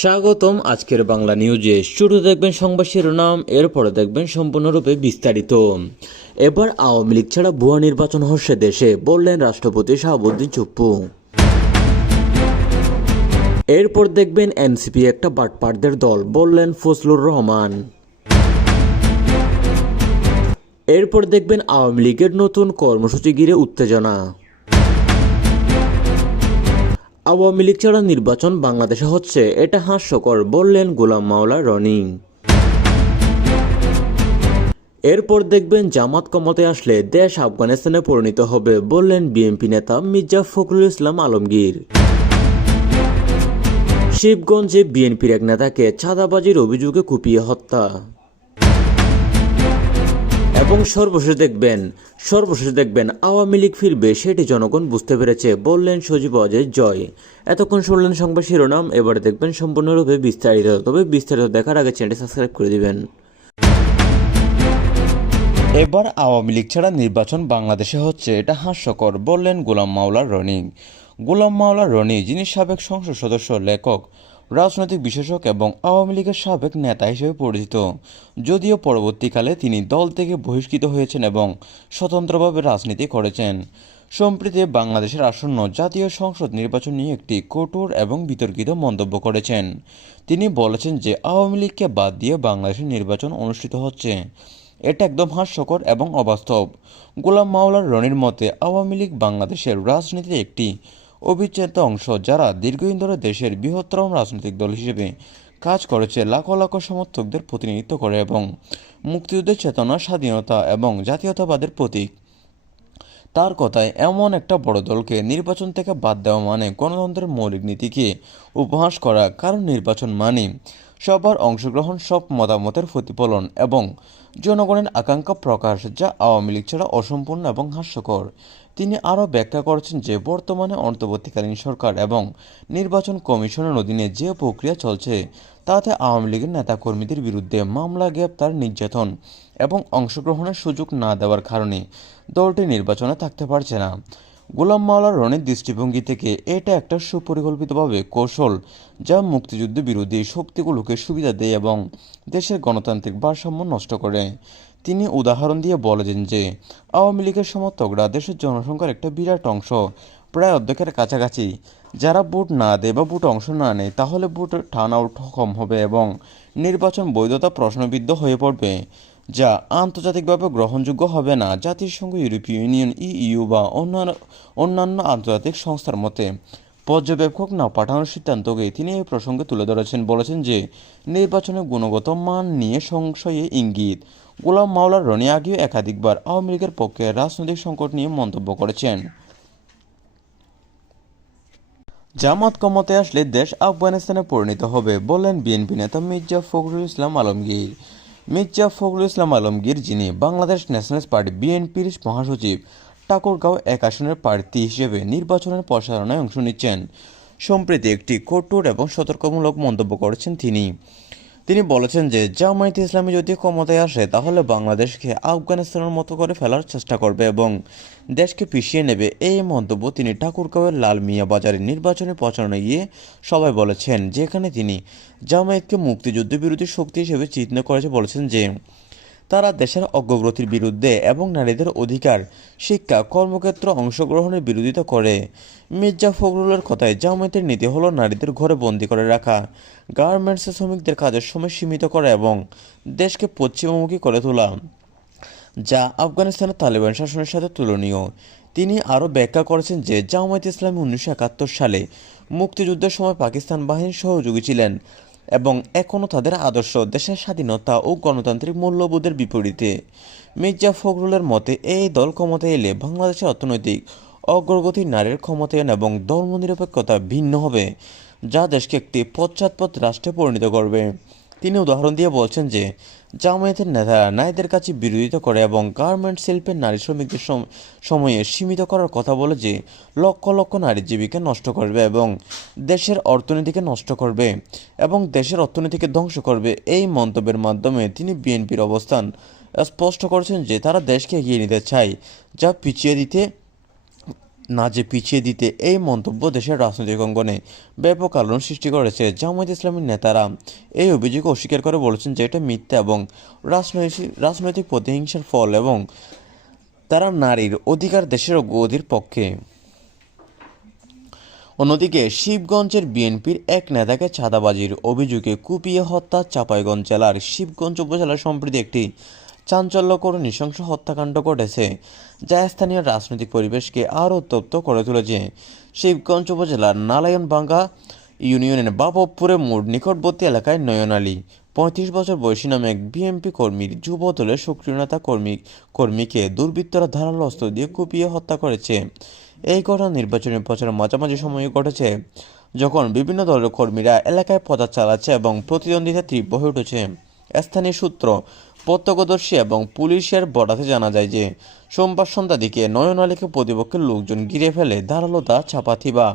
স্বাগতম আজকের বাংলা নিউজে। শুরু দেখবেন সংবাদ শিরোনাম, এরপরে দেখবেন সম্পূর্ণরূপে বিস্তারিত। এবার আওয়ামী লীগ ছাড়া ভুয়া নির্বাচন হচ্ছে দেশে, বললেন রাষ্ট্রপতি শাহাবুদ্দিন চুপ্পু। এরপর দেখবেন এনসিপি একটা বাটপারদের দল, বললেন ফজলুর রহমান। এরপর দেখবেন আওয়ামী লীগের নতুন কর্মসূচি ঘিরে উত্তেজনা। আওয়ামী লীগ ছাড়া নির্বাচন বাংলাদেশে হচ্ছে, এটা হাস্যকর, বললেন গোলাম মাওলা রনি। এরপর দেখবেন জামাত ক্ষমতায় আসলে দেশ আফগানিস্তানে পরিণত হবে, বললেন বিএনপি নেতা মির্জা ফখরুল ইসলাম আলমগীর। শিবগঞ্জে বিএনপির এক নেতাকে চাঁদাবাজির অভিযোগে কুপিয়ে হত্যা। এবং সর্বশেষ দেখবেন আওয়ামী লীগ ফিরবে, সেটি জনগণ বুঝতে পেরেছে, বললেন সজীব অজয় জয়। এতক্ষণ শুনলেন সংবাদ শিরোনাম, এবারে দেখবেন সম্পূর্ণরূপে বিস্তারিত। তবে বিস্তারিত দেখার আগে চ্যানেলটি সাবস্ক্রাইব করে দিবেন। এবার আওয়ামী লীগ ছাড়া নির্বাচন বাংলাদেশে হচ্ছে, এটা হাস্যকর, বললেন গোলাম মাওলা রনি। গোলাম মাওলা রনি, যিনি সাবেক সংসদ সদস্য, লেখক, রাজনৈতিক বিশ্লেষক এবং আওয়ামী লীগের সাবেক নেতা হিসেবে পরিচিত, যদিও পরবর্তীকালে তিনি দল থেকে বহিষ্কৃত হয়েছেন এবং স্বতন্ত্রভাবে রাজনীতি করেছেন। সম্প্রতি বাংলাদেশের আসন্ন জাতীয় সংসদ নির্বাচন নিয়ে একটি কঠোর এবং বিতর্কিত মন্তব্য করেছেন। তিনি বলেছেন যে আওয়ামী লীগকে বাদ দিয়ে বাংলাদেশের নির্বাচন অনুষ্ঠিত হচ্ছে, এটা একদম হাস্যকর এবং অবাস্তব। গোলাম মাওলা রনির মতে আওয়ামী লীগ বাংলাদেশের রাজনীতির একটি অবিচ্ছেদ্য অংশ, যারা দীর্ঘদিন ধরে দেশের বৃহত্তম রাজনৈতিক দল হিসেবে কাজ করেছে, লাখ লাখ সমর্থকদের প্রতিনিধিত্ব করে এবং মুক্তিযুদ্ধের চেতনা, স্বাধীনতা এবং জাতীয়তাবাদের প্রতীক। তার কথায় এমন একটা বড় দলকে নির্বাচন থেকে বাদ দেওয়া মানে গণতন্ত্রের মৌলিক নীতিকে উপহাস করা, কারণ নির্বাচন মানে সবার অংশগ্রহণ, সব মতামতের প্রতিফলন এবং জনগণের আকাঙ্ক্ষা প্রকাশ, যা আওয়ামী লীগ ছাড়া অসম্পূর্ণ এবং হাস্যকর। তিনি আরও ব্যাখ্যা করেছেন যে বর্তমানে অন্তর্বর্তীকালীন সরকার এবং নির্বাচন কমিশনের অধীনে যে প্রক্রিয়া চলছে, তাতে আওয়ামী লীগের নেতাকর্মীদের বিরুদ্ধে মামলা, গ্রেপ্তার, নির্যাতন এবং অংশগ্রহণের সুযোগ না দেওয়ার কারণে দলটি নির্বাচনে থাকতে পারছে না। গোলাম মাওলা রনির দৃষ্টিভঙ্গি থেকে এটা একটা সুপরিকল্পিতভাবে কৌশল, যা মুক্তিযুদ্ধ বিরোধী শক্তিগুলোকে সুবিধা দেয় এবং দেশের গণতান্ত্রিক ভারসাম্য নষ্ট করে। তিনি উদাহরণ দিয়ে বলেছেন যে আওয়ামী লীগের সমর্থকরা দেশের জনসংখ্যার একটা বিরাট অংশ, প্রায় অর্ধেকের কাছাকাছি, যারা ভোট না দেয় বা ভোট অংশ না নেয়, তাহলে ভোট টার্ন আউট কম হবে এবং নির্বাচন বৈধতা প্রশ্নবিদ্ধ হয়ে পড়বে, যা আন্তর্জাতিকভাবে গ্রহণযোগ্য হবে না। জাতিসংঘ, ইউরোপীয় ইউনিয়ন, ইইউ বা অন্যান্য আন্তর্জাতিক সংস্থার মতে পর্যবেক্ষক না পাঠানোর সিদ্ধান্তকে তিনি এই প্রসঙ্গে তুলে ধরেছেন, বলেছেন যে নির্বাচনের গুণগত মান নিয়ে সংশয়ে ইঙ্গিত। গোলাম মাওলা রনি আগেও একাধিকবার আওয়ামী লীগের পক্ষে রাজনৈতিক সংকট নিয়ে মন্তব্য করেছেন। জামাত ক্ষমতায় আসলে দেশ আফগানিস্তানে পরিণত হবে, বললেন বিএনপি নেতা মির্জা ফখরুল ইসলাম আলমগীর। মির্জা ফখরুল ইসলাম আলমগীর, যিনি বাংলাদেশ ন্যাশনালিস্ট পার্টি বিএনপির মহাসচিব, ঠাকুরগাঁও এক আসনের প্রার্থী হিসেবে নির্বাচনের প্রচারণায় অংশ নিচ্ছেন, সম্প্রতি একটি কঠোর এবং সতর্কমূলক মন্তব্য করেছেন তিনি বলেছেন যে জামায়াতে ইসলামী যদি ক্ষমতায় আসে, তাহলে বাংলাদেশকে আফগানিস্তানের মতো করে ফেলার চেষ্টা করবে এবং দেশকে পিছিয়ে নেবে। এই মন্তব্য তিনি ঠাকুরগাঁওয়ের লাল মিয়া বাজারে নির্বাচনী প্রচারণায় গিয়ে সবাই বলেছেন, যেখানে তিনি জামায়াতকে মুক্তিযুদ্ধ বিরোধী শক্তি হিসেবে চিহ্নিত করেছে। বলেছেন যে তারা দেশের অগ্রগতির বিরুদ্ধে এবং নারীদের অধিকার, শিক্ষা, কর্মক্ষেত্র অংশগ্রহণের বিরোধিতা করে। মির্জা ফখরুলের কথায় জামায়াতের নীতি হলো নারীদের ঘরে বন্দি করে রাখা, গার্মেন্টসে শ্রমিকদের কাজের সময় সীমিত করা এবং দেশকে পশ্চিমমুখী করে তোলা, যা আফগানিস্তানের তালেবান শাসনের সাথে তুলনীয়। তিনি আরও ব্যাখ্যা করেছেন যে জামায়াতে ইসলামী 1971 সালে মুক্তিযুদ্ধের সময় পাকিস্তান বাহিনীর সহযোগী ছিলেন এবং এখনও তাদের আদর্শ দেশের স্বাধীনতা ও গণতান্ত্রিক মূল্যবোধের বিপরীতে। মির্জা ফখরুলের মতে এই দল ক্ষমতায় এলে বাংলাদেশের অর্থনৈতিক অগ্রগতি, নারীর ক্ষমতায়ন এবং ধর্মনিরপেক্ষতা ভিন্ন হবে, যা দেশকে একটি পশ্চাৎপদ রাষ্ট্রে পরিণত করবে। তিনি উদাহরণ দিয়ে বলছেন যে জামায়াতের নেতারা নারীদের কাছে বিরোধিতা করে এবং গার্মেন্ট শিল্পের নারী শ্রমিকদের সময়ে সীমিত করার কথা বলে, যে লক্ষ লক্ষ নারীর জীবিকা নষ্ট করবে এবং দেশের অর্থনীতিকে নষ্ট করবে এবং দেশের অর্থনীতিকে ধ্বংস করবে। এই মন্তব্যের মাধ্যমে তিনি বিএনপির অবস্থান স্পষ্ট করেছেন যে তারা দেশকে এগিয়ে নিতে চায়, যা পিছিয়ে দিতে না যে পিছিয়ে দিতে এই মন্তব্য দেশের রাজনৈতিক অঙ্গনে ব্যাপক আলোড়ন সৃষ্টি করেছে। জামায়াত ইসলামীর নেতারা এই অভিযোগ অস্বীকার করে বলেছেন যে এটা মিথ্যা এবং রাজনৈতিক প্রতিহিংসার ফল এবং তারা নারীর অধিকার দেশের অগ্রগতির পক্ষে। অন্যদিকে শিবগঞ্জের বিএনপির এক নেতাকে চাঁদাবাজির অভিযোগে কুপিয়ে হত্যা। চাঁপাইনবাবগঞ্জ জেলার শিবগঞ্জ উপজেলায় সম্প্রতি একটি চাঞ্চল্যকর নৃশংস হত্যাকাণ্ড ঘটেছে, যা স্থানীয় রাজনৈতিক পরিবেশকে আরও উত্তপ্ত করে তুলেছে। শিবগঞ্জ উপজেলার নারায়ণভাঙ্গা ইউনিয়নের বাববপুরে মোড় নিকটবর্তী এলাকায় নয়ন আলী ৩৫ বছর বয়সী নামে এক বিএনপি কর্মীর যুব দলের সক্রিয় নেতা কর্মীকে দুর্বৃত্তরা ধারালো অস্ত্র দিয়ে কুপিয়ে হত্যা করেছে। এই ঘটনা নির্বাচনী প্রচারের মাঝামাঝি সময়ে ঘটেছে, যখন বিভিন্ন দলের কর্মীরা এলাকায় প্রচার চালাচ্ছে এবং প্রতিদ্বন্দ্বিতা তীব্র হয়ে উঠেছে। স্থানীয় সূত্র, প্রত্যক্ষদর্শী এবং পুলিশের বরাতে জানা যায় যে সোমবার সন্ধ্যার দিকে নয়ন আলীকে প্রতিপক্ষের লোকজন ঘিরে ফেলে ধারালো দা, চাপাতি বা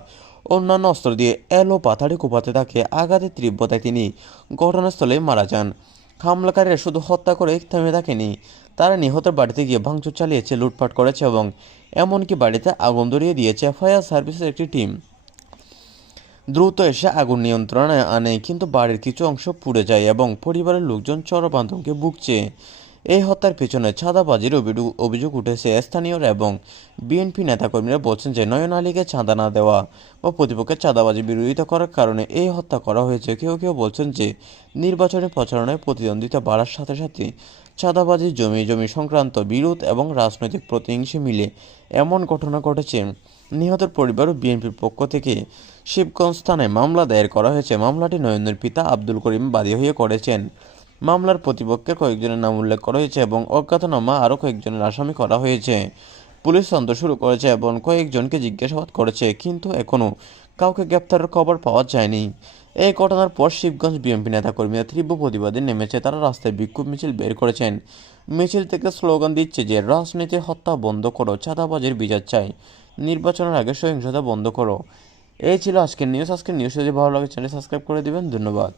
অন্যান্য অস্ত্র দিয়ে এলো পাথাড়ি কোপাতে থাকে। আঘাতের তীব্রতায় তিনি ঘটনাস্থলে মারা যান। হামলাকারীরা শুধু হত্যা করে থেমে থাকেনি, তারা নিহতের বাড়িতে গিয়ে ভাঙচুর চালিয়েছে, লুটপাট করেছে এবং এমনকি বাড়িতে আগুন ধরিয়ে দিয়েছে। ফায়ার সার্ভিসের একটি টিম দ্রুত এসে আগুন নিয়ন্ত্রণে আনে, কিন্তু বাড়ির কিছু অংশ পুড়ে যায় এবং পরিবারের লোকজন চরম আতঙ্কে ভুগছে। এই হত্যার পেছনে চাঁদাবাজির অভিযোগ উঠেছে। স্থানীয়রা এবং বিএনপি নেতাকর্মীরা বলছেন যে নয়ন আলীকে চাঁদা না দেওয়া বা প্রতিপক্ষের চাঁদাবাজি বিরোধিতা করার কারণে এই হত্যা করা হয়েছে। কেউ কেউ বলছেন যে নির্বাচনী প্রচারণায় প্রতিদ্বন্দ্বিতা বাড়ার সাথে সাথে চাঁদাবাজি, জমি সংক্রান্ত বিরোধ এবং রাজনৈতিক প্রতিহিংসা মিলে এমন ঘটনা ঘটেছে। নিহতের পরিবার ও বিএনপির পক্ষ থেকে শিবগঞ্জ থানায় মামলা দায়ের করা হয়েছে। মামলাটি নয়নের পিতা আব্দুল করিম বাদী হয়ে করেছেন। মামলার প্রতিপক্ষের কয়েকজনের নাম উল্লেখ করা হয়েছে এবং অজ্ঞাতনামা আরও কয়েকজনের আসামি করা হয়েছে। পুলিশ তদন্ত শুরু করেছে এবং কয়েকজনকে জিজ্ঞাসাবাদ করেছে, কিন্তু এখনও কাউকে গ্রেপ্তারের খবর পাওয়া যায়নি। এই ঘটনার পর শিবগঞ্জ বিএনপি নেতাকর্মীরা তীব্র প্রতিবাদে নেমেছে। তারা রাস্তায় বিক্ষোভ মিছিল বের করেছেন। মিছিল থেকে স্লোগান দিচ্ছে যে রাজনীতির হত্যা বন্ধ করো, চাঁদাবাজির বিচার চাই, নির্বাচনের আগে সহিংসতা বন্ধ করো। এই ছিল আজকের নিউজ। যদি ভালো লাগে চ্যানেল সাবস্ক্রাইব করে দিবেন। ধন্যবাদ।